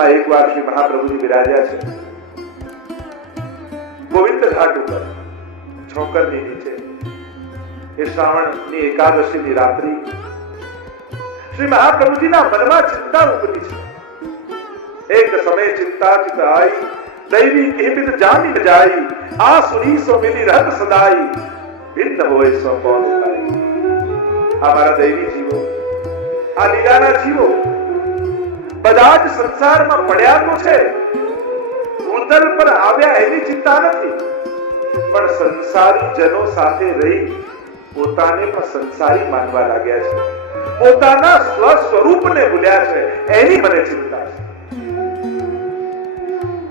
જીવનમાં એકવાર શ્રી મહાપ્રભુજી બિરાજ્યા છે ગોવિંદ ઘાટ ઉપર, છોકરની નીચે. એ શ્રાવણની એકાદશીની રાત્રિ. શ્રી મહાપ્રભુજીના મનમાં ચિંતા ઉપજી છે. એક સમય ચિંતા ચિત આઈ, દૈવી કેમિત જાની બજાઈ, આ સુરી સો મિલી રહત સદાઈ, ભિન્ન હોય સો કોણ ઉતારી. આ મારા દૈવી જીવો, આ લીલાના જીવો બધા જ સંસારમાં પડ્યા તો છે, ભૂતલ પર આવ્યા એની ચિંતા નથી, પણ સંસારી જનો સાથે રહી પોતાને પણ સંસારી માનવા લાગ્યા છે, પોતાના સ્વ સ્વરૂપને ભૂલ્યા છે, એની મને ચિંતા છે.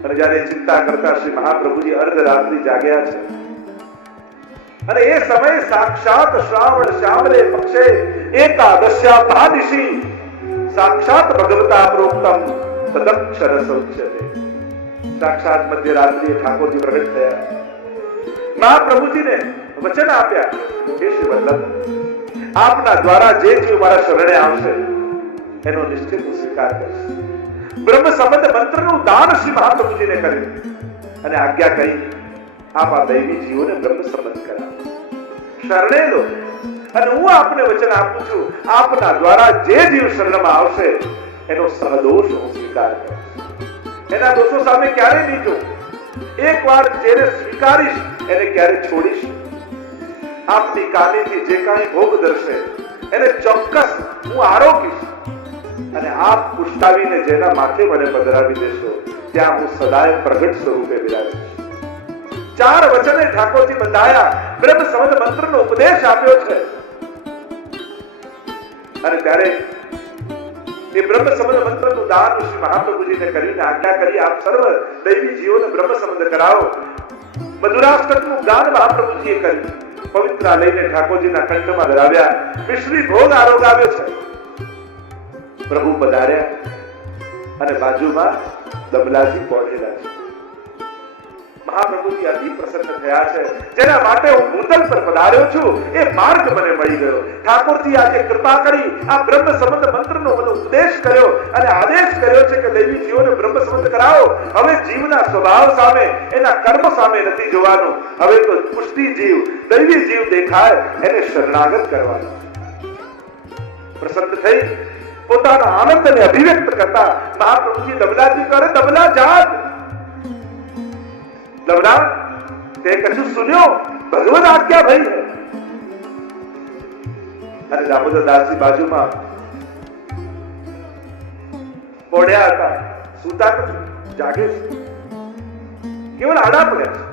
અને જ્યારે ચિંતા કરતા શ્રી મહાપ્રભુજી અર્ધરાત્રિ જાગ્યા છે અને એ સમય સાક્ષાત શ્રાવણ શ્યામલે પક્ષે એકાદશ્યા ભાનિશી સાક્ષાત ભગવતા પ્રોક્તમ તદક્ષર સૌચ્યતે. સાક્ષાત મધ્યરાત્રિએ ઠાકોરજી પ્રગટ થયા, મહાપ્રભુજીને વચન આપ્યા, હે શ્રી વલ્લભ, આપના દ્વારા જે જીવ મારા શરણે આવશે એનો નિશ્ચિત હું સ્વીકાર કરીશ. બ્રહ્મ સંબંધ મંત્રનું દાન શ્રી મહાપ્રભુજીને કર્યું અને આજ્ઞા કરી, આપ આ દૈવી જીવોને બ્રહ્મ સંબંધ કરાવો, શરણે લો, અને હું આપને વચન આપું છું, આપના દ્વારા જે જીવ શરણમાં આવશે એનો સહદોષ હું સ્વીકાર કરીશ, એના દોષો સામે ક્યારે નહીં જોઉં. એકવાર જેને સ્વીકારીશ એને ક્યારે છોડીશ. આપની કાનેથી જે કાંઈ ભોગ ધરશે એને ચોક્કસ હું આરોગીશ, અને આપ પુષ્ટાવીને જેના માથે મને પધરાવી દેશો ત્યાં હું સદાય પ્રગટ સ્વરૂપે બિરાજીશ. ચાર વચને ઠાકોરજી બંધાયા, બ્રહ્મ સંબંધ મંત્રનો ઉપદેશ આપ્યો છે. અને ત્યારે એ બ્રહ્મ સંબંધ મંત્રનું દાન શ્રી મહાપ્રભુજીને કરીને આજ્ઞા કરી, આપ સર્વ દૈવી જીવોને બ્રહ્મ સંબંધ કરાવો. મધુરાષ્ટકનું ગાન મહાપ્રભુજીએ કર્યું, પવિત્રા લઈને ઠાકોરજીના કંઠમાં ધરાવ્યા, મિશ્રી ભોગ આરોગાવ્યો છે. પ્રભુ પધાર્યા અને બાજુમાં દબલાજી પહોંચેલા છે. મહાપ્રભુજી અતિ પ્રસન્ન થયા છે, જેના માટે હું ભૂતલ પર પધાર્યો છું એ માર્ગ મને મળી ગયો. ઠાકોરજી આજે કૃપા કરી આ બ્રહ્મ સંબંધ મંત્રનો મને ઉપદેશ કર્યો અને આદેશ કર્યો છે કે દૈવી જીવોને બ્રહ્મ સંબંધ કરાવો. હવે જીવના સ્વભાવ સામે, એના કર્મ સામે નથી જોવાનું, હવે તો પુષ્ટિ જીવ, દૈવી જીવ દેખાય એને શરણાગત કરવાનો. પ્રસન્ન થઈ પોતાના આનંદને અભિવ્યક્ત કરતા મહાપ્રભુજી દબલાજી કરે, દબલા જાત દબલા તે કશું સુન્યો, ભગવદ આજ્ઞા ભઈ હૈ. અને દામોદર દાસજી બાજુમાં પડ્યા હતા, સુતા નથી, જાગે છે, કેવળ આડા પડ્યા છે.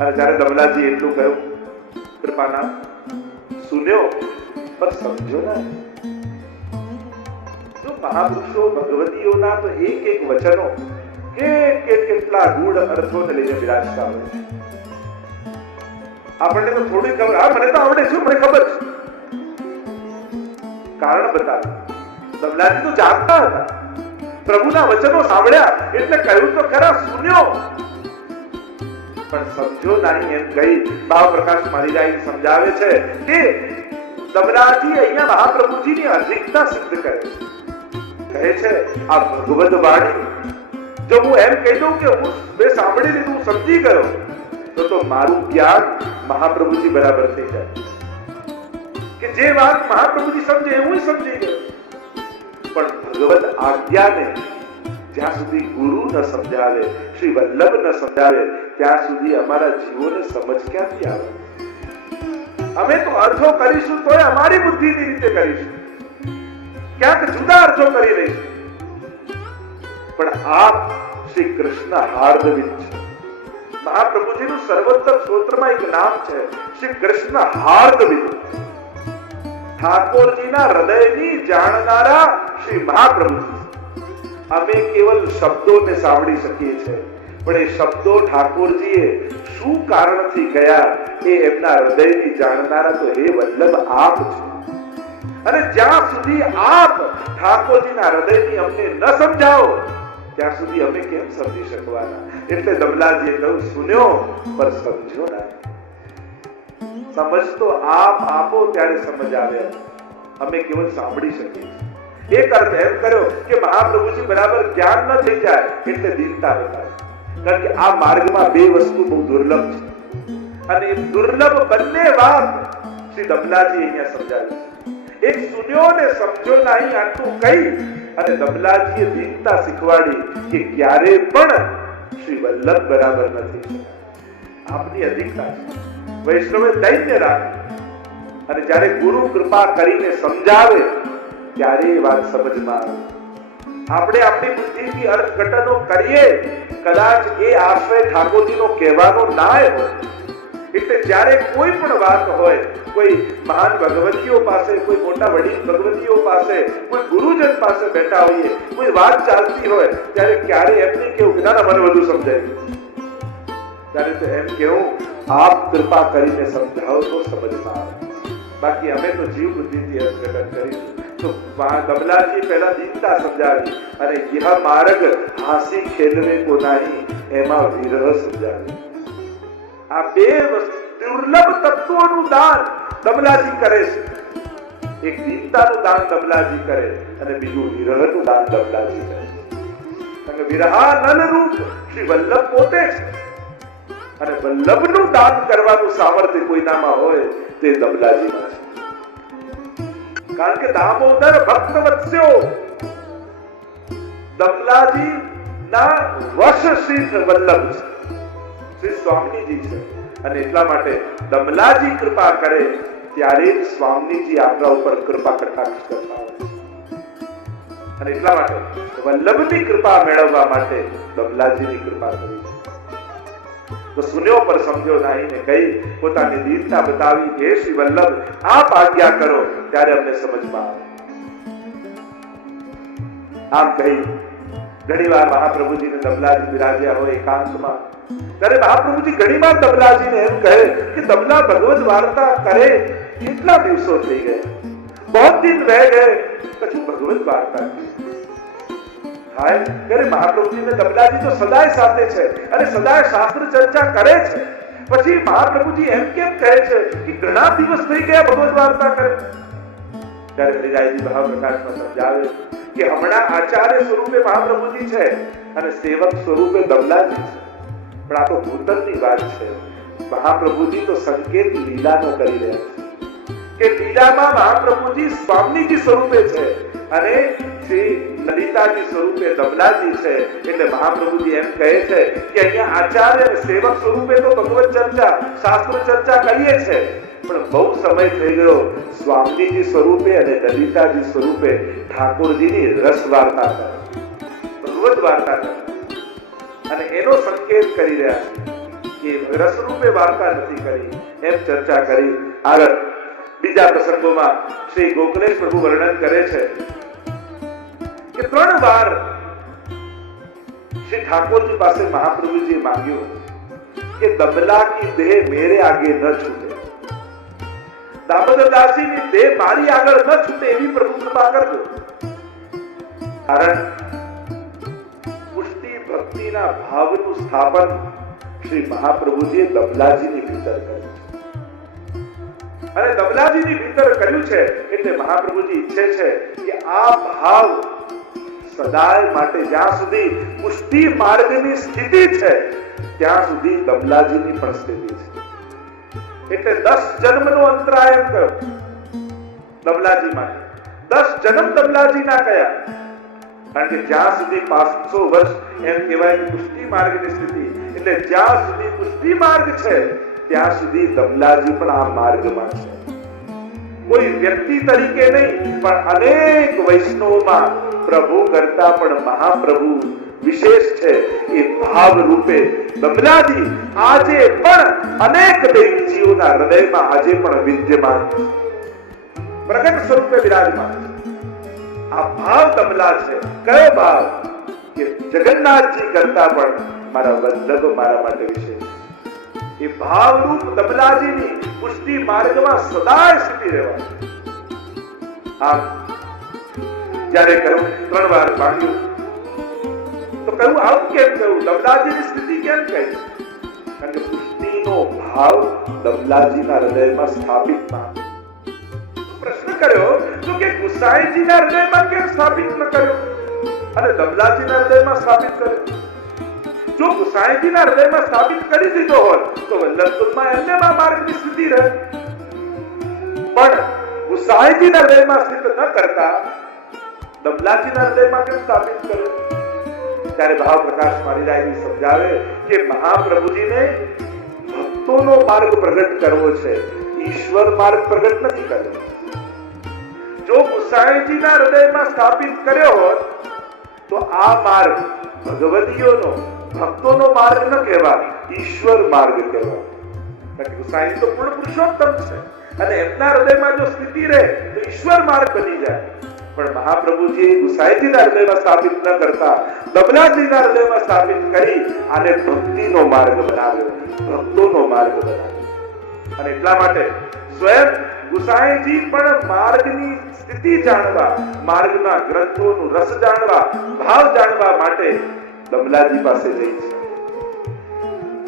અને જ્યારે દબલાજી એટલું કહ્યું, કૃપાના સુન્યો પર સમજો ના. મહાપુરુષો ભગવતીઓના તો એક એક વચનો કેટલા ગૂઢ અર્થોને લઈને બિરાજતા હોય છે. આપણને તો થોડી ખબર, હા મને તો આવડે છે, મને ખબર છે, કારણ બતાવ્યું. દમલાજી તો જાણતા હતા, પ્રભુના વચનો સાંભળ્યા એટલે કહ્યું તો ખરા સુન્યો, પણ સમજો નહીં એમ કહી ભાવ પ્રકાશ મારીરાય સમજાવે છે કે દમલાજી અહીંયા મહાપ્રભુજીની અધિકતા સિદ્ધ કરે છે. કહે છે આ ભગવદ વાણી જો હું એમ કહી દઉં કે હું બે સાંભળી લીધું, સમજી ગયો, તો મારું જ્ઞાન મહાપ્રભુજી બરાબર થઈ જાય કે જે વાત મહાપ્રભુજી સમજે હું સમજી ગયો. પણ ભગવદ આજ્ઞાને જ્યાં સુધી ગુરુ ન સમજાવે, શ્રી વલ્લભ ન સમજાવે, ત્યાં સુધી અમારા જીવોને સમજ ક્યાંથી આવે? અમે તો અર્થો કરીશું તોય અમારી બુદ્ધિની રીતે કરીશું, ક્યાંક જુદા અર્થો કરી લઈશું. પણ આપ શ્રી કૃષ્ણ હાર્દવિદ છે. મહાપ્રભુજીનું સર્વોત્તમ સ્તોત્રમાં એક નામ છે, શ્રી કૃષ્ણ હાર્દવિદ. ઠાકોરજીના હૃદયની જાણનારા શ્રી મહાપ્રભુજી. અમે કેવલ શબ્દોને સાંભળી શકીએ છીએ, પણ એ શબ્દો ઠાકોરજીએ શું કારણથી ગયા એ એમના હૃદયની જાણનારા તો હે વલ્લભ આપ છે. અને જ્યાં સુધી આપ ઠાકોરજીના હૃદયની અમને ન સમજાવો ત્યાં સુધી અમે કેમ સમજી શકવાના? એટલે દમલાજીએ કહ્યું સુન્યો પર સમજો ના. સમજ તો આપ આપો ત્યારે સમજ આવે, અમે કેવળ સાંભળી શકીએ. એક અર્થ એમ કર્યો કે મહાપ્રભુજી બરાબર જ્ઞાન ન થઈ જાય એટલે દીનતા બતાવે, કારણ કે આ માર્ગમાં બે વસ્તુ બહુ દુર્લભ છે, અને એ દુર્લભ બંને વાત શ્રી દમલાજી અહીંયા સમજાવી છે. એક સુન્યો ને સમજો નહીં આટલું કહી અને દમલાજીએ દીનતા શીખવાડી કે ક્યારે પણ શ્રી વલ્લભ બરાબર નથી. આપની અધિકતા છે, વૈષ્ણવે દૈન્ય રાખી અને જ્યારે ગુરુ કૃપા કરીને સમજાવે ત્યારે એ વાત સમજમાં આવે. આપણે આપણી બુદ્ધિથી અર્થઘટનો કરીએ, કદાચ એ આશ્રય ઠાકોરજીનો કહેવાનો ના હોય. એટલે જ્યારે કોઈ પણ વાત હોય, કોઈ મહાન ભગવતીઓ પાસે, કોઈ મોટા વડીલ ભગવતીઓ પાસે, કોઈ ગુરુજન પાસે બેઠા હોઈએ, કોઈ વાત ચાલતી હોય, ત્યારે ક્યારે એમ નહીં કેવું ના મને બધું સમજાય, ત્યારે તો એમ કેવું આપ કૃપા કરીને સમજાવો તો સમજમાં આવે. બાકી અમે તો જીવ બુદ્ધિથી અર્થઘટન કરીશું. તો દમલાજી પહેલા દીનતા સમજાવી અને यह માર્ગ હાસી ખેલવે કો નહીં એમાં વિરહ સમજાવી. આ બે દુર્લભ તત્વોનું દાન દમલાજી કરે છે. એક દીનતાનું દાન દમલાજી કરે અને બીજું વિરહનું દાન દમલાજી કરે. કારણ કે વિરહાનલ રૂપ શ્રી વલ્લભ પોતે છે, અને વલ્લભનું દાન કરવાનું સામર્થ્ય કોઈનામાં હોય તે દમલાજીમાં છે. કારણ કે દામોદર ભક્ત વત્સ્યો દમલાજી ના વશ શ્રી વલ્લભ છે, શ્રી સ્વામીજી છે. અને એટલા માટે દમલાજી કૃપા કરે ત્યારે જ સ્વામીજી આપણા ઉપર કૃપા કટાક્ષ કરતા હોય. અને એટલા માટે વલ્લભની કૃપા મેળવવા માટે દમલાજીની કૃપા કરી છે. તો સુન્યો પર સમજો નહીં ને કહી પોતાની દીનતા બતાવી, હે શ્રી વલ્લભ આપ આજ્ઞા કરો ત્યારે અમને સમજમાં આવે. આમ કહી ઘણી વાર મહાપ્રભુજીને દમલાજી બિરાજ્યા હોય એકાંતમાં, ત્યારે મહાપ્રભુજી ઘણી વાર દમલાજીને એમ કહે કે દમલા ભગવત વાર્તા કરે કેટલા દિવસો થઈ ગયા, બહુ દિન રહે ગયે, કશું ભગવત વાર્તા થાય. ત્યારે મહાપ્રભુજીને દમલાજી તો સદાય સાથે છે અને સદાય શાસ્ત્ર ચર્ચા કરે છે. પછી મહાપ્રભુજી એમ કેમ કહે છે કે ઘણા દિવસ થઈ ગયા ભગવત વાર્તા કરે? ત્યારે હરિરાયજી ભાવપ્રકાશમાં સમજાવે કે હમણાં આચાર્ય સ્વરૂપે મહાપ્રભુજી છે અને સેવક સ્વરૂપે દમલાજી છે. પણ આ તો ભૂતલની વાત છે. મહાપ્રભુજી તો સંકેત લીલાનો કરી રહ્યા છે કે લીલામાં મહાપ્રભુજી સ્વામીજી સ્વરૂપે છે અને શ્રી લલિતાજી સ્વરૂપે દમલાજી છે. એટલે મહાપ્રભુજી એમ કહે છે કે અહીંયા આચાર્ય અને સેવક સ્વરૂપે તો ભગવત ચર્ચા, શાસ્ત્ર ચર્ચા કરીએ છે, પણ બહુ સમય થઈ ગયો સ્વામીજી સ્વરૂપે અને લલિતાજી સ્વરૂપે ઠાકોરજીની રસ વાર્તા કરે, ભગવત વાર્તા કરે. અને એનો સંકેત કરી રહ્યા છે કે રસરૂપે વાર્તા નથી કરી, એમ ચર્ચા કરી. આગળ બીજા પ્રસંગોમાં શ્રી ગોકલેશ પ્રભુ વર્ણન કરે છે કે 3 વાર શ્રી ઠાકોરજી પાસે મહાપ્રભુજી માંગ્યું કે દમલા કી દેહ મેરે આગે ન છૂટે, દામોદરદાસજીની દેહ મારી આગળ ન છૂટે એવી પ્રભુ કૃપા કરજો. કારણ પુષ્ટિ ભક્તિના ભાવનું સ્થાપન શ્રી મહાપ્રભુજીએ દમલાજીની ભીતર કર્યું છે. અને દમલાજીની ભીતર કર્યું છે એટલે મહાપ્રભુજી ઈચ્છે છે કે આ ભાવ સદાય માટે, જ્યાં સુધી પુષ્ટિ માર્ગની સ્થિતિ છે ત્યાં સુધી દમલાજીની પણ સ્થિતિ છે. એટલે 10 જન્મનો અંતરાય કર્યો દમલાજી માટે. 10 જન્મ દમલાજી ના કયા, કારણ કે જ્યાં સુધી 500 વર્ષ એમ કહેવાય કે પુષ્ટિ માર્ગની સ્થિતિ, એટલે જ્યાં સુધી પુષ્ટિ માર્ગ છે ત્યાં સુધી દમલાજી પણ આ માર્ગમાં છે. કોઈ વ્યક્તિ તરીકે નહીં, પણ અનેક વૈષ્ણવોમાં પ્રભુ કરતા પણ મહાપ્રભુ વિશેષ છે. એ ભાવ રૂપે દમલાજી આજે પણ અનેક દેવજીઓના હૃદયમાં આજે પણ વિદ્યમાન છે, પ્રગટ સ્વરૂપે વિરાજમાન છે. આ ભાવ દમલા છે. કયો ભાવ? કે જગન્નાથજી કરતા પણ મારા વલ્લભ મારા માટે વિશેષ. એ ભાવરૂપ દમલાજીની પુષ્ટિ માર્ગમાં સદાય સ્થિતિ રહેવાની. આમ જ્યારે કહ્યું 3 વાર માંગ્યું તો કહ્યું આમ કેમ કહ્યું, દમલાજીની સ્થિતિ કેમ કહી? કારણ કે પુષ્ટિનો ભાવ દમલાજીના હૃદયમાં સ્થાપિત ના. પ્રશ્ન કર્યો તો કે ગુસાઈજીના હૃદયમાં કેમ સ્થાપિત ન કર્યો અને દમલાજીના હૃદયમાં સ્થાપિત કર્યો? જો ગુસાઈજીના હૃદયમાં સ્થાપિત કરી દીધો હોત તો વલ્લભપુરમાં એમને માર્ગની સ્થિતિ રહે, પણ ગુસાઈજીના હૃદયમાં સ્થિત ન કરતા દમલાજીના હૃદયમાં કેમ સ્થાપિત કર્યો? ત્યારે ભાવ પ્રકાશ મારીરાયજી સમજાવે કે મહાપ્રભુજીને ભક્તોનો માર્ગ પ્રગટ કરવો છે, ઈશ્વર માર્ગ પ્રગટ નથી કર્યો. જો ગુસાઈજીના હૃદયમાં સ્થાપિત કર્યો હોત તો આ માર્ગ ભગવદીઓનો ભક્તોનો માર્ગ ન કહેવાય, ઈશ્વર માર્ગ કહેવાય. કારણ કે ગુસાઈ તો પૂર્ણ પુરુષોત્તમ છે અને એમના હૃદયમાં જો સ્થિતિ રહે તો ઈશ્વર માર્ગ બની જાય. પણ મહાપ્રભુજી ગુસાઈજીના હૃદયમાં સ્થાપિત ન કરતા દમલાજીના હૃદયમાં સ્થાપિત કરી આને ભક્તિનો માર્ગ બનાવ્યો, ભક્તોનો માર્ગ બનાવ્યો. અને એટલા માટે સ્વયં ગુસાઈજી પણ માર્ગની સ્થિતિ જાણવા, માર્ગના ગ્રંથોનું રસ જાણવા, ભાવ જાણવા માટે દમલાજી પાસે જઈ છે.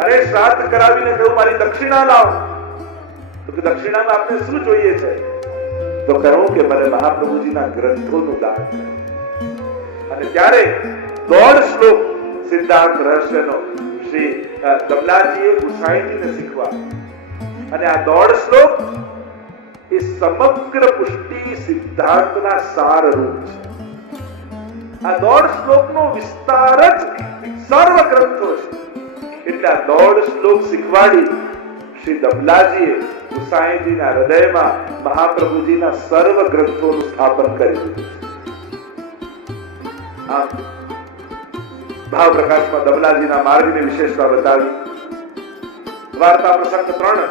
અરે શ્રાદ્ધ કરાવીને કહ્યું મારી દક્ષિણા લાવો. તો કે દક્ષિણામાં આપણે શું જોઈએ છે? તો કહ્યું કે મને મહાપ્રભુજીના ગ્રંથોનું દાન કરો. અને ત્યારે 1.5 શ્લોક સિદ્ધાંત રહસ્યનો શ્રી દમલાજીએ ગુસાઈજીને શીખવા. અને આ 1.5 શ્લોક એ સમગ્ર પુષ્ટિ સિદ્ધાંતના સાર રૂપ છે. આ 1.5 શ્લોકનો વિસ્તાર જ સર્વ ગ્રંથો છે. એટલે આ 1.5 શ્લોક શીખવાડી શ્રી દમલાજીએ ગુસાઈજીના હૃદયમાં મહાપ્રભુજીના સર્વ ગ્રંથોનું સ્થાપન કરી દીધું. આમ ભાવ પ્રકાશમાં દમલાજીના માર્ગની વિશેષતા બતાવી. વાર્તા પ્રસંગ 3.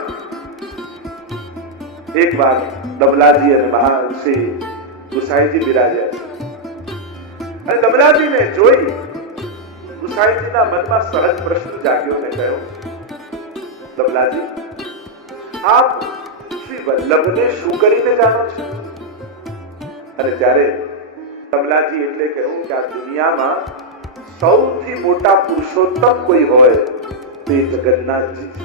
એક વાર દમલાજી અને મહાશ્રી ગુસાઈજી બિરાજ્યા છે અને દમલાજીને જોઈ ગુસાઈજીના મનમાં સહજ પ્રશ્ન જાગ્યો ને કહ્યો, દમલાજી આપ શ્રી વલ્લભને શું કરીને જાણો છો? અને ત્યારે દમલાજી એટલે કહ્યું કે આ દુનિયામાં સૌથી મોટા પુરુષોત્તમ કોઈ હોય તે જગન્નાથજી છે.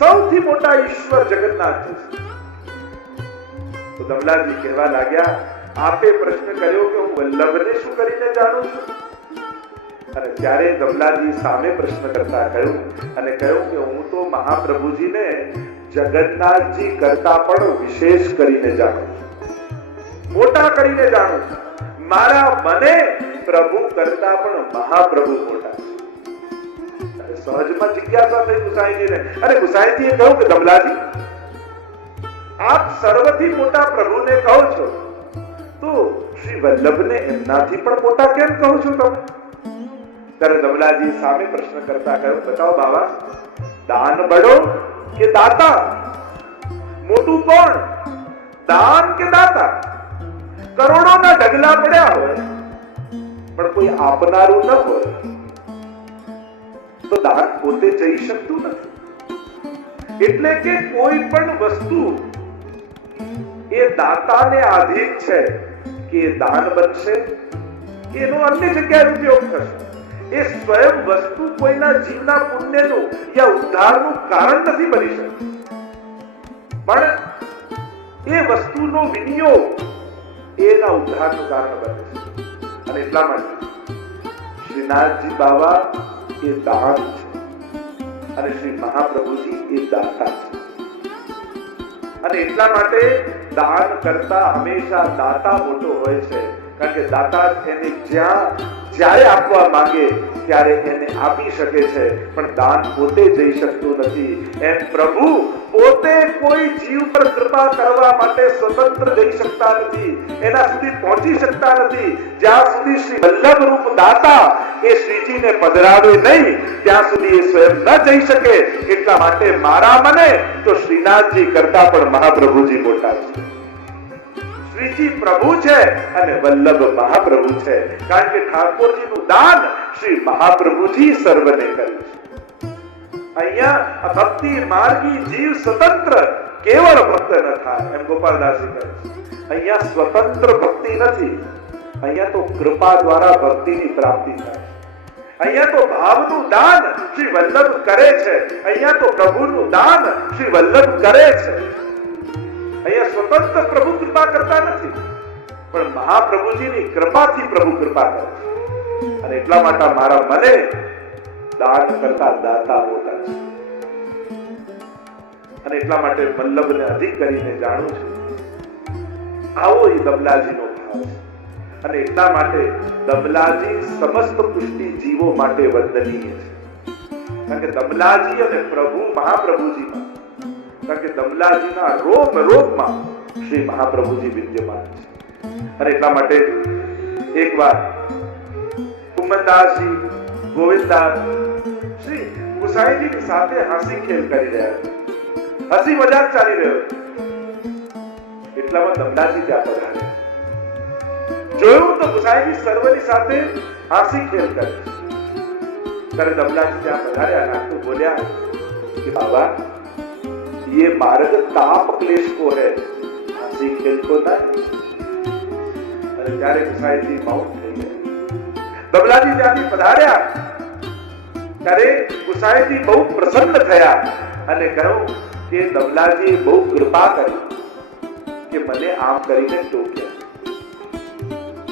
સૌથી મોટા ઈશ્વર જગન્નાથજી છે. તો દમલાજી કહેવા લાગ્યા, આપે પ્રશ્ન કર્યો કે હું વલ્લભને શું કરીને જાણું છું? અને ત્યારે દમલાજી સામે પ્રશ્ન કરતા કહ્યું કે હું તો મહાપ્રભુજીને જગન્નાથજી કરતા પણ વિશેષ કરીને જાણું છું, મોટા કરીને જાણું છું. મારા મને પ્રભુ કરતા પણ મહાપ્રભુ મોટા છે. સહજમાં જિજ્ઞાસા થઈ ગુસાઈજીને. અને ગુસાઈજીએ કહ્યું કે દમલાજી આપ સર્વથી મોટા પ્રભુને કહો છો તો શ્રી વલ્લભને એમનાથી પણ મોટા કેમ કહો છો તમે? ત્યારે દમલાજી સામે પ્રશ્ન કરતા કહ્યું, બતાવો બાબા, દાન બડો કે દાતા? મોટું કોણ, દાન કે દાતા? કરોડોના ઢગલા પડ્યા હોય પણ કોઈ આપનારું ન હોય તો દાન પોતે જઈ શકતું નથી. એટલે કે કોઈ પણ વસ્તુ એ દાતાને આધીન છે કે એ દાન બનશે કે એનો અન્ય જગ્યાએ ઉપયોગ થશે. એ સ્વયં વસ્તુ કોઈના જીવના પુણ્યનું યા ઉદ્ધારનું કારણ નથી બની શકતી, પણ એ વસ્તુનો વિનિયોગ એના ઉદ્ધારનું કારણ બને છે. અને એટલા માટે શ્રીનાથજી બાબા એ દાન છે અને શ્રી મહાપ્રભુજી એ દાતા છે. અને એટલા માટે દાન કરતા હંમેશા દાતા મોટો હોય છે. કારણ કે દાતા એને જ્યારે આપવા માંગે ત્યારે એને આપી શકે છે, પણ દાન પોતે જઈ શકતું નથી. એમ પ્રભુ પોતે કોઈ જીવ પર કૃપા કરવા માટે સ્વતંત્ર જઈ શકતા નથી, એના સુધી પહોંચી શકતા નથી. જ્યાં સુધી શ્રી વલ્લભ રૂપ દાતા એ શ્રીજીને પધરાવે નહીં ત્યાં સુધી એ સ્વયં ન જઈ શકે. એટલા માટે મારા મને તો શ્રીનાથજી કરતા પણ મહાપ્રભુજી મોટા છે. શ્રીજી પ્રભુ છે અને વલ્લભ મહાપ્રભુ છે. કારણ કે ઠાકોરજીનું દાન શ્રી મહાપ્રભુજી સર્વને કર્યું છે. અહીંયા ભક્તિ માર્ગી જીવ સ્વતંત્ર કેવળ ભક્ત ન થાય એમ ગોપાલદાસજી કહે છે. અહીંયા સ્વતંત્ર ભક્તિ નથી, અહીંયા તો કૃપા દ્વારા ભક્તિની પ્રાપ્તિ થાય. અહીંયા તો ભાવનું દાન શ્રી વલ્લભ કરે છે, અહીંયા તો પ્રભુનું દાન શ્રી વલ્લભ કરે છે. અહીંયા સ્વતંત્ર પ્રભુ કૃપા કરતા નથી, પણ મહાપ્રભુજીની કૃપાથી પ્રભુ કૃપા કરે છે. અને એટલા માટે મારા મને દાન કરતા દાતા મોટા છે. અને એટલા માટે વલ્લભને અધિક કરીને જાણું છું. આવો એ દમલાજીનો ભાવ છે. અને એટલા માટે દમલાજી સમસ્ત પુષ્ટિ જીવો માટે વંદનીય છે. કારણ કે દમલાજી અને પ્રભુ મહાપ્રભુજીમાં, કારણ કે દમલાજીના રોમ રોમમાં શ્રી મહાપ્રભુજી વિદ્યમાન છે. અને એટલા માટે એકવાર કુમનદાસજી, ગોવિંદદાસ શ્રી ગુસાઈજીની સાથે હાસી ખેલ કરી રહ્યા હતા. હસી મજાક ચાલી રહ્યો. એટલામાં દમલાજી ત્યાં પધાર્યા. જોયું તો ગુસાઈજી સર્વની સાથે હાસી ખેલ કરે. ત્યારે દમલાજી ત્યાં પધાર્યા અને આટલું બોલ્યા કે બાબા, ये मार्ग ताप क्लेश को है, हंसी खेल को नहीं. અને ત્યારે ગુસાઈજી મૌન થઈ ગયા. દમલાજી ત્યાંથી પધાર્યા ત્યારે ગુસાઈજી બહુ પ્રસન્ન થયા અને કહ્યું કે દમલાજી બહુ કૃપા કરી કે મને આમ કરીને ટોક્યા.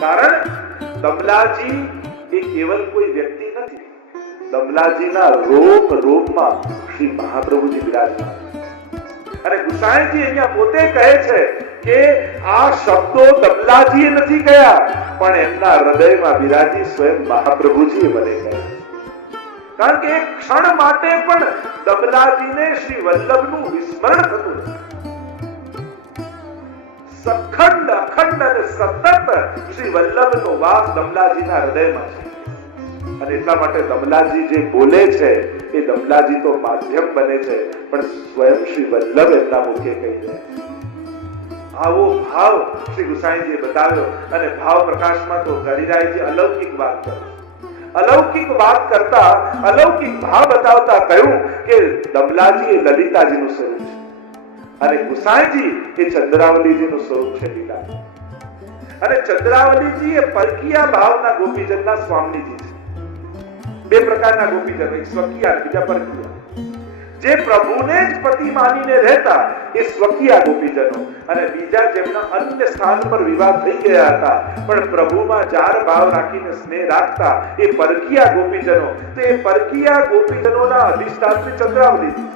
કારણ દમલાજી એ કેવલ કોઈ વ્યક્તિ નથી. દમલાજીના રોમ રોમમાં શ્રી મહાપ્રભુજી બિરાજમાન. અને ગુસાઈજી અહીંયા પોતે કહે છે કે આ શબ્દો દમલાજીએ નથી કહ્યા, પણ એમના હૃદયમાં બિરાજી સ્વયં મહાપ્રભુજીએ મને કહ્યા. કારણ કે એક ક્ષણ માટે પણ દમલાજીને શ્રી વલ્લભનું વિસ્મરણ થતું નથી. સખંડ અખંડ અને સતત શ્રી વલ્લભનો વાસ દમલાજીના હૃદયમાં છે. અને એટલા માટે દમલાજી જે બોલે છે એ દમલાજી તો માધ્યમ બને છે, પણ સ્વયં શ્રી વલ્લભ એમના મુખે કહી રહ્યા છે. આવો ભાવ શ્રી ગુસાઈજીએ બતાવ્યો. અને ભાવ પ્રકાશમાં તો હરિરાયજી અલૌકિક વાત કરે. અલૌકિક વાત કરતા અલૌકિક ભાવ બતાવતા કહ્યું કે દમલાજી એ લલિતાજીનું સ્વરૂપ છે અને ગુસાઈજી એ ચંદ્રાવલીજીનું સ્વરૂપ છે. લીલા અને ચંદ્રાવલીજી એ પરકીયા ભાવના ગોપીજનના સ્વામીજી છે. બે પ્રકારના ગોપીજન, એક સ્વકીયા, બીજા પરકીયા. જે પ્રભુને જ પતિ માનીને રહેતા એ સ્વકીયા ગોપીજનો, અને બીજા જેમના અન્ય સ્થાન પર વિવાહ થઈ ગયા હતા પણ પ્રભુમાં જાર ભાવ રાખીને સ્નેહ રાખતા એ પરકીયા ગોપીજનો. તો એ પરકીયા ગોપીજનોના અધિષ્ઠાત્રી ચંદ્રાવલીજી.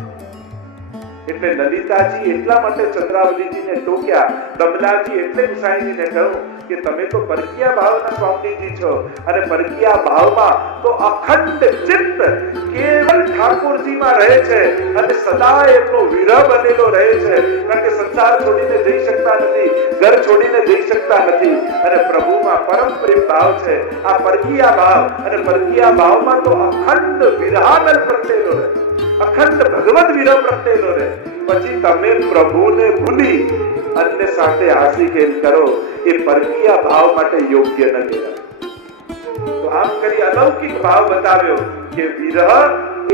એટલે લલિતાજી એટલા માટે ચંદ્રાવલીજીને ટોક્યા. દમલાજી એટલે ગુસાઈજીને કહ્યું કે તમે તો પરકીયા ભાવના સ્વામીજી છો, અને પરકીયા ભાવમાં તો અખંડ ચિત્ત કેવલ ઠાકોરજીમાં રહે છે અને સદા એમનો વિરહ બનેલો રહે છે. કારણ કે સંસાર છોડીને જઈ શકતા નથી, ઘર છોડીને જઈ શકતા નથી, અને પ્રભુમાં પરમ પ્રેમ ભાવ છે. આ પરકીયા ભાવ, અને પરકીયા ભાવમાં તો અખંડ વિરહાનલ પ્રત્યેલો રહે, અખંડ ભગવદ વિરહ પ્રત્યેલો રહે. પછી તમે પ્રભુને ભૂલી અન્ય સાથે હાસી ખેલ કરો, એ પરકીયા ભાવ માટે યોગ્ય ન કહેવાય. તો આમ કરી અલૌકિક ભાવ બતાવ્યો કે વિરહ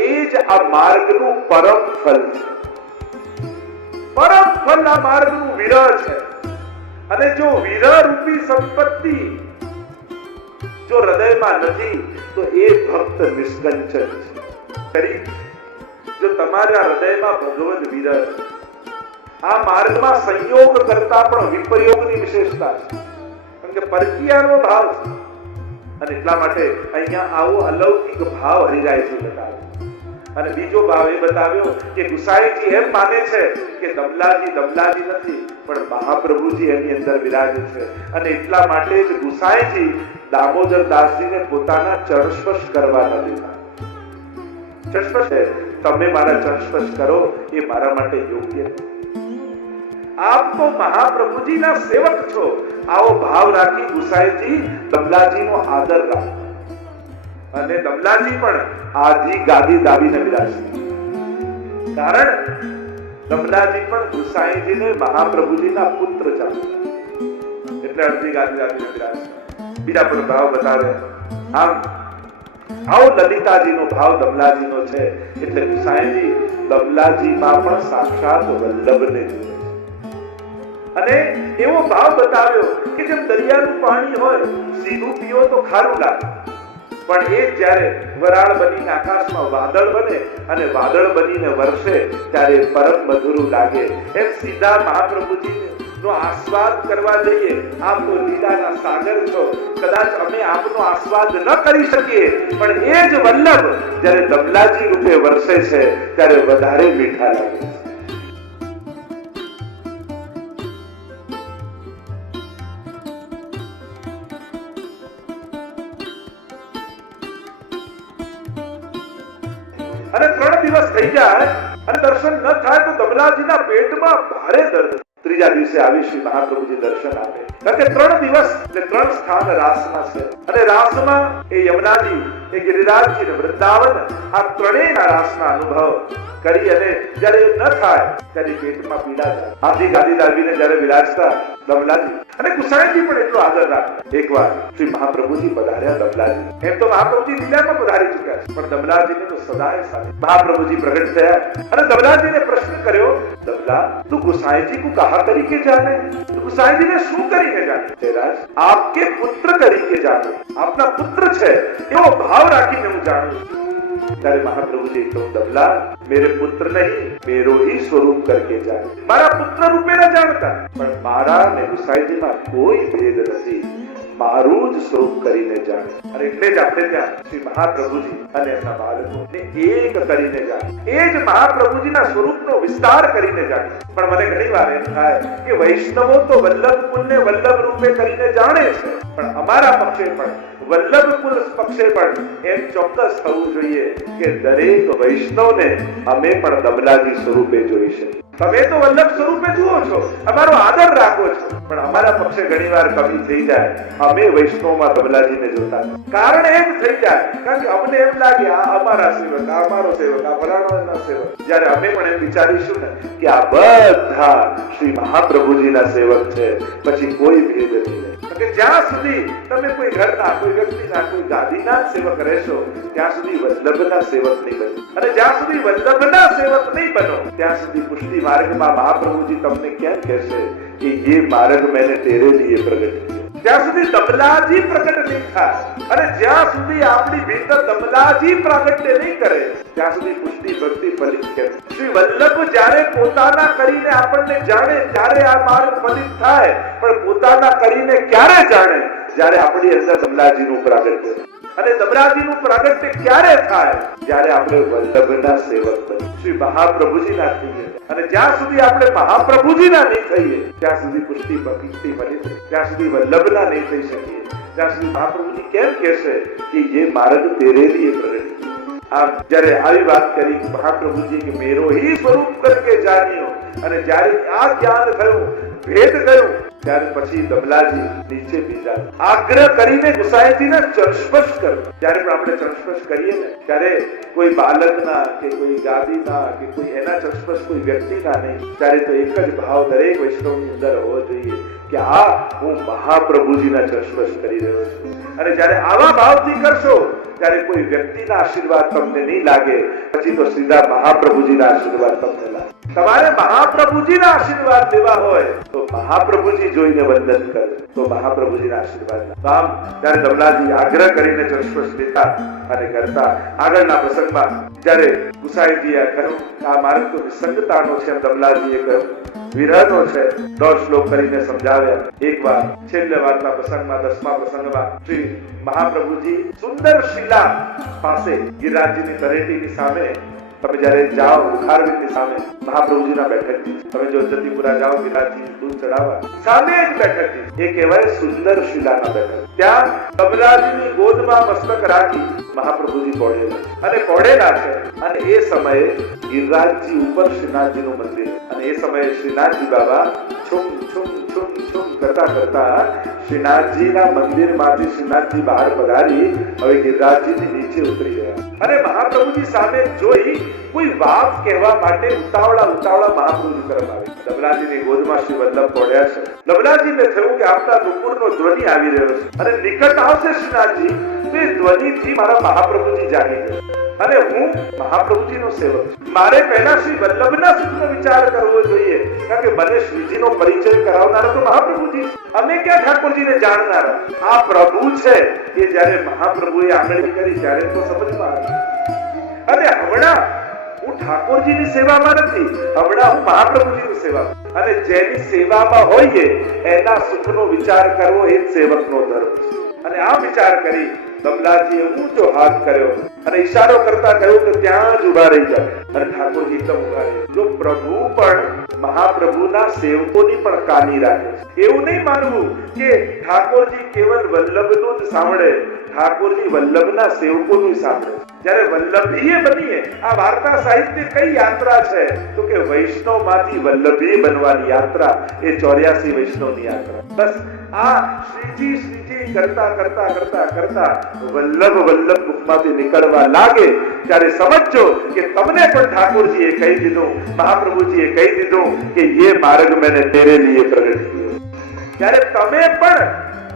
એ જ આ માર્ગનું પરમ ફલ છે. પરમ ફલ આ માર્ગનું વિરહ છે. અને જો વિરહ રૂપી સંપત્તિ જો હૃદયમાં નથી તો એ ભક્ત નિષ્કંચન છે. જો તમારા હૃદયમાં ભગવદ વિરહ, આ માર્ગમાં સંયોગ કરતા પણ વિપરયોગની વિશેષતા છે. કારણ કે પરકીયાનો ભાવ છે. અને એટલા માટે અહીંયા આવો અલૌકિક ભાવ હરિરાયજી બતાવ્યો. અને બીજો ભાવ એ બતાવ્યો કે ગુસાઈજી એમ માને છે કે દમલાજી દમલાજી નથી, પણ મહાપ્રભુજી એની અંદર બિરાજે છે. અને એટલા માટે જ ગુસાઈજી દામોદર દાસજીને પોતાના ચરણસ્પર્શ કરવા ન દેતા. ચરણસ્પર્શ તમે મારા ચરણસ્પર્શ કરો એ મારા માટે યોગ્ય નથી. આપ તો મહાપ્રભુજીના સેવક છો. આવો ભાવ રાખી ગુસાઈજી દમલાજીનો આદર રાખો. અને દમલાજી પણ આધી ગાદી દાબીને બિરાજશે. કારણ દમલાજી પણ ગુસાઈજીને મહાપ્રભુજીના પુત્ર જાણે, એટલે અડધી ગાદી દાબીને બિરાજશે. બીજા પણ ભાવ બતાવે. આમ આવો લલિતાજીનો ભાવ દમલાજીનો છે. એટલે ગુસાઈજી દમલાજીમાં પણ સાક્ષાત વલ્લભને જુએ છે. અને એવો ભાવ બતાવ્યો કે જેમ દરિયાનું પાણી હોય, સીધું પીઓ તો ખારું લાગે, પણ એ જ્યારે વરાળ બનીને આકાશમાં વાદળ બને અને વાદળ બનીને વરસે ત્યારે પરમ મધુરું લાગે. એમ સીધા મહાપ્રભુજી નો આસ્વાદ કરવા જઈએ. આપ તો લીલાના સાગર છો, કદાચ અમે આપનો આસ્વાદ ન કરી શકીએ, પણ એ જ વલ્લભ જ્યારે દમલાજી રૂપે વરસે છે ત્યારે વધારે મીઠા લાગે છે. અને 3 દિવસ થઈ જાય અને દર્શન ન થાય તો દમલાજીના પેટમાં ભારે દર્દ. ત્રીજા દિવસે આવી શ્રી મહાપ્રભુજી દર્શન આપે. કારણ કે 3 દિવસ એટલે 3 સ્થાન રાસમાં છે અને રાસમાં એ યમુનાજી, એ ગિરિરાજજી ને વૃંદાવન, આ ત્રણેયના રાસના અનુભવ કરી અને જ્યારે એ ન થાય ત્યારે પેટમાં પીડા જાય. આથી ગાદી લાવીને જ્યારે વિરાજતા દમલાજી અને ગુસાઈજી પણ એટલો આદર રાખતા. એકવાર શ્રી મહાપ્રભુજી પધાર્યા દમલાજી. એમ તો મહાપ્રભુજી લીલામાં પધારી ચૂક્યા છે, પણ દમલાજીને તો સદાય સાથે મહાપ્રભુજી પ્રગટ થયા અને દમલાજીને પ્રશ્ન કર્યો, દમલા તું ગુસાઈજી કો કહા તરીકે જાને? તું ગુસાઈજીને શું કરીને જાને? હે રાજ, આપકે પુત્ર તરીકે જાને, આપના પુત્ર છે એવો ભાવ રાખીને હું જાણું છું. ત્યારે મહાપ્રભુજી કહ્યું, દમલા मेरे पुत्र नहीं मेरो ही स्वरूप करके जाने. मारा पुत्र रूपे न જાણતા, પણ મારા ને ગુસાઈજીમાં કોઈ ભેદ નથી, મારું જ સ્વરૂપ કરીને જાણે. અને એટલે જ આપણે ત્યાં શ્રી મહાપ્રભુજી અને એમના બાળકોને એક કરીને જાણે, એ જ મહાપ્રભુજીના સ્વરૂપનો વિસ્તાર કરીને જાણે. પણ મને ઘણી વાર એમ થાય કે વૈષ્ણવો તો વલ્લભ કુલને વલ્લભ રૂપે કરીને જાણે છે, પણ અમારા પક્ષે પણ વલ્લભ કુલ પક્ષે પણ એમ ચોક્કસ થવું જોઈએ કે દરેક વૈષ્ણવને અમે પણ દમલાજી સ્વરૂપે જોઈ શકીએ. તમે તો વલ્લભ સ્વરૂપે જુઓ છો, અમારો આદર રાખો છો, પણ અમારા પક્ષે ઘણીવાર કમી થઈ જાય. અમે વૈષ્ણવમાં દમલાજીને જોતા કારણ એમ થઈ જાય, કારણ કે અમને એમ લાગે આ અમારા સેવક, આ અમારો સેવક, આ ફલાણાના સેવક. જ્યારે અમે પણ એમ વિચારીશું ને કે આ બધા શ્રી મહાપ્રભુજીના સેવક છે, પછી કોઈ ભેદ નહીં. કે જ્યાં સુધી તમે કોઈ ઘરના, કોઈ વ્યક્તિના, કોઈ ગાદીના સેવક રહેશો ત્યાં સુધી વલ્લભના સેવક નહીં બનો. અને જ્યાં સુધી વલ્લભના સેવક નહીં બનો ત્યાં સુધી પુષ્ટિ માર્ગમાં મહાપ્રભુજી તમને કેમ કહેશે કે ये मार्ग मैंने तेरे लिए प्रकट किया? જ્યાં સુધી દમલાજી પ્રગટ નહીં થાય અને જ્યાં સુધી આપણી ભીતર દમલાજી પ્રાગટ્ય નહીં કરે ત્યાં સુધી પુષ્ટિ ભક્તિ ફલિત કેમ? શ્રી વલ્લભ જ્યારે પોતાના કરીને આપણને જાણે ત્યારે આ માર્ગ ફલિત થાય, પણ પોતાના કરીને ક્યારે જાણે? જ્યારે આપણી અંદર દમલાજીનું પ્રાગટ્ય. અને દમલાજીનું પ્રાગટ્ય ક્યારે થાય? જ્યારે આપણે વલ્લભના સેવક બનીએ, શ્રી મહાપ્રભુજીના થઈએ. અને જ્યાં સુધી આપણે મહાપ્રભુજીના નહીં થઈએ ત્યાં સુધી પુષ્ટિ ભક્તિ ફલિત, ત્યાં સુધી વલ્લભના નહીં થઈ શકીએ. ત્યાં સુધી મહાપ્રભુજી કેમ કહેશે કે ये मार्ग तेरे लिए प्रकट किया? आप જ્યારે આવી વાત કરી મહાપ્રભુજી કે મેરો ही स्वरूप करके जानियो, અને જ્યારે આ જ્ઞાન થયું, ભેદ ગયું, ત્યારે પછી દમલાજી નીચે બીજા આગ્રહ કરીને ગુસાઈજીને ચરસ્પર્શ કરો. જ્યારે પણ આપણે ચરસ્પર્શ કરીએ ને ત્યારે કોઈ બાળકના કે કોઈ ગાદીના કે કોઈ એના ચરસ્પર્શ કોઈ વ્યક્તિના નહીં, ત્યારે તો એક જ ભાવ દરેક વૈષ્ણવની અંદર હોવો જોઈએ કે આ હું મહાપ્રભુજીના ચરસ્પર્શ કરી રહ્યો છું. અને જ્યારે આવા ભાવથી કરશો ત્યારે કોઈ વ્યક્તિના આશીર્વાદ તમને નહીં લાગે, પછી તો સીધા મહાપ્રભુજીના આશીર્વાદ તમને લાગે. તમારે મહાપ્રભુજીના આશીર્વાદ લેવા હોય તો મહાપ્રભુજી જોઈને વંદન કરે, તો મહાપ્રભુજીના આશીર્વાદ. આમ ત્યારે દમલાજી આગ્રહ કરીને ચરસ્પર્શ લેતા અને કરતા. આગળના પ્રસંગમાં જ્યારે ગુસાઈજીએ કહ્યું આ માર્ગ તો વિસંગતાનો છે, દમલાજીએ કહ્યું વિરહનો છે, 10 શ્લોક કરીને સમજાવ્યા. એકવાર છેલ્લા વારના પ્રસંગમાં 10મા પ્રસંગમાં શ્રી મહાપ્રભુજી સુંદર શિલા પાસે ગિરિરાજજીની તળેટીની સામે તમે જ્યારે જાઓ ઉખારવીની સામે મહાપ્રભુજીના બેઠક છે. તમે જો જતીપુરા જાઓ ગિરિરાજજી દૂધ ચડાવવા સામે જ બેઠક છે, એ કહેવાય સુંદર શિલાના બેઠક. ત્યાં કમલાજીની ગોદમાં મસ્તક રાખી મહાપ્રભુજી પડેલા અને પડેલા છે. અને એ સમયે ગિરિરાજજી ઉપર શ્રીનાથજીનું મંદિર, અને એ સમયે શ્રીનાથજી બાબા છુમ છુમ છુમ છુમ કરતા કરતા શ્રીનાથજીના મંદિરમાંથી શ્રીનાથજી બહાર પધારી હવે ગિરિરાજજીની નીચે ઉતરી ગયા. અને મહાપ્રભુજી સામે જોઈ કોઈ વાત કહેવા માટે ઉતાવળા મહાપ્રભુજી તરફ આવી. દમલાજીની ગોદમાં શ્રી વલ્લભ પડ્યા છે. દમલાજીને થયું કે આપના નુપુરનો ધ્વનિ આવી રહ્યો છે અને નિકટ આવશે શ્રીનાથજી તો એ ધ્વનિથી મારા મહાપ્રભુજી જાગી જશે. અને હું મહાપ્રભુજીનો સેવક છું. મારે પહેલા શ્રી વલ્લભના સુખનો વિચાર કરવો જોઈએ, કારણ કે મને શ્રીજીનો પરિચય કરાવનારા તો મહાપ્રભુજી છે. અમે ક્યાં ઠાકોરજીને જાણનારા? આ પ્રભુ છે એ જ્યારે મહાપ્રભુએ આંગળી કરી ત્યારે તો સમજમાં આવ્યું. અને હમણાં હું ઠાકોરજીની સેવામાં નથી, હમણાં હું મહાપ્રભુજીની સેવામાં. અને જેની સેવામાં હોઈએ એના સુખનો વિચાર કરવો એ જ સેવકનો ધર્મ છે. અને આ વિચાર કરી કમલાજીએ ઊંચો હાથ કર્યો અને ઈશારો કરતા કહ્યું કે ત્યાં જ ઉભા રહી જાય. અને ઠાકોરજી એકદમ ઉભા રહે. જો પ્રભુ પણ મહાપ્રભુના સેવકોની પણ કાની રાખે છે. એવું નહીં માનવું કે ઠાકોરજી કેવલ વલ્લભનું જ સાંભળે, ઠાકોરજી વલ્લભના સેવકોનું સાંભળે. જ્યારે વલ્લભીએ બનીએ, આ વાર્તા સાહિત્ય કઈ યાત્રા છે તો કે વૈષ્ણવમાંથી વલ્લભી બનવાની યાત્રા, એ 84 વૈષ્ણવની યાત્રા. બસ આ શ્રીજી કરતા કરતા કરતા કરતા વલ્લભ મુખમાંથી નીકળવા લાગે ત્યારે સમજો કે તમને પણ ઠાકોરજીએ કહી દીધું, મહાપ્રભુજીએ કહી દીધું કે ये मार्ग मैंने तेरे लिए प्रकट किया. ત્યારે તમે પણ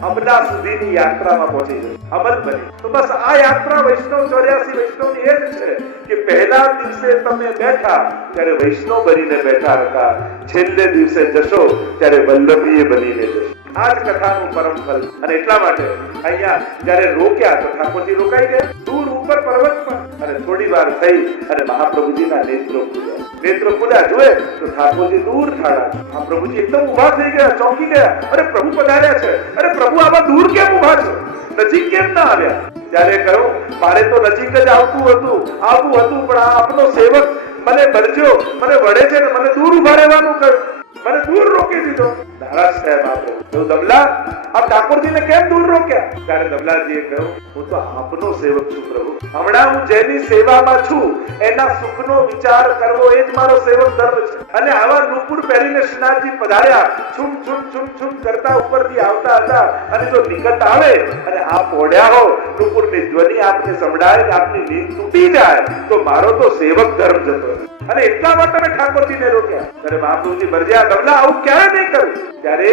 અમલા સુધીની યાત્રામાં પહોંચી જશો, અમલ બની. તો બસ આ યાત્રા વૈષ્ણવ 84 વૈષ્ણવની એ જ છે કે પહેલા દિવસે તમે બેઠા ત્યારે વૈષ્ણવ બનીને બેઠા હતા, છેલ્લે દિવસે જશો ત્યારે વલ્લભીએ બનીને જશો. આ જ કથાનું પરમ ફલ. અને એટલા માટે અહીંયા જ્યારે રોક્યા તો ઠાકોરજી રોકાઈ ગયા દૂર ઉપર પર્વત પર. અને થોડી વાર થઈ અને મહાપ્રભુજીના નેત્રો ખુલ્યા. નેત્રો ખુલ્યા જોયે તો ઠાકોરજી દૂર ઠાડા. મહાપ્રભુજી એકદમ ઉભા થઈ ગયા, ચોંકી ગયા. અરે પ્રભુ પધાર્યા છે. અરે પ્રભુ આવા દૂર કેમ ઉભા છો? નજીક કેમ ના આવ્યા? ત્યારે કહ્યું મારે તો નજીક જ આવવું હતું પણ આ આપનો સેવક મને ભરજો, મને વળે છે ને મને દૂર ઉભા રહેવાનું કહ્યું, મને દૂર રોકી દીધો. નારાજ થયા મહાપ્રભુ. તો દમલા આપ ઠાકોરજીને કેમ દૂર રોક્યા? ત્યારે દમલાજીએ કહ્યું હું તો આપનો સેવક છું પ્રભુ. હમણાં હું જેની સેવામાં છું એના સુખનો વિચાર કરવો એ જ મારો સેવક ધર્મ છે. અને આવા નુપુર પહેરીને શ્રીનાથજી પધાર્યા, છુમ છુમ છુમ છુમ કરતા ઉપરથી આવતા હતા. અને જો નિકટ આવે અને આપ ઓઢ્યા હો, નુપુરની ધ્વનિ આપને સંભળાય, આપની નીંદ તૂટી જાય તો મારો તો સેવક ધર્મ જતો. અને એટલા માટે મેં ઠાકોરજીને રોક્યા. ત્યારે મહાપ્રભુજી ભરજ્યા દમલા આવું ક્યારે નહીં કરું. ત્યારે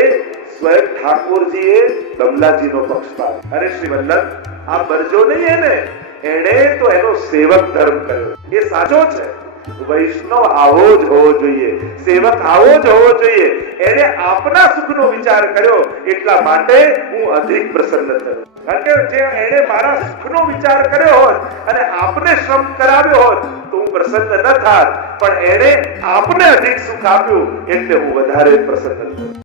સ્વયં ઠાકોરજીએ દમલાજીનો પક્ષપાત. અરે શ્રી વલ્લભ આ ભરજો નહીં એને, એણે તો એનો સેવક ધર્મ કર્યો, એ સાચો છે. વૈષ્ણવ આવો જ હોવો જોઈએ, સેવક આવો જ હોવો જોઈએ. એણે આપના સુખનો વિચાર કર્યો એટલા માટે હું અધિક પ્રસન્ન થયો. કારણ કે જે એણે મારા સુખનો વિચાર કર્યો હોત અને આપને શ્રમ કરાવ્યો હોત તો હું પ્રસન્ન ન થાત, પણ એણે આપને અધિક સુખ આપ્યું એટલે હું વધારે પ્રસન્ન થયો.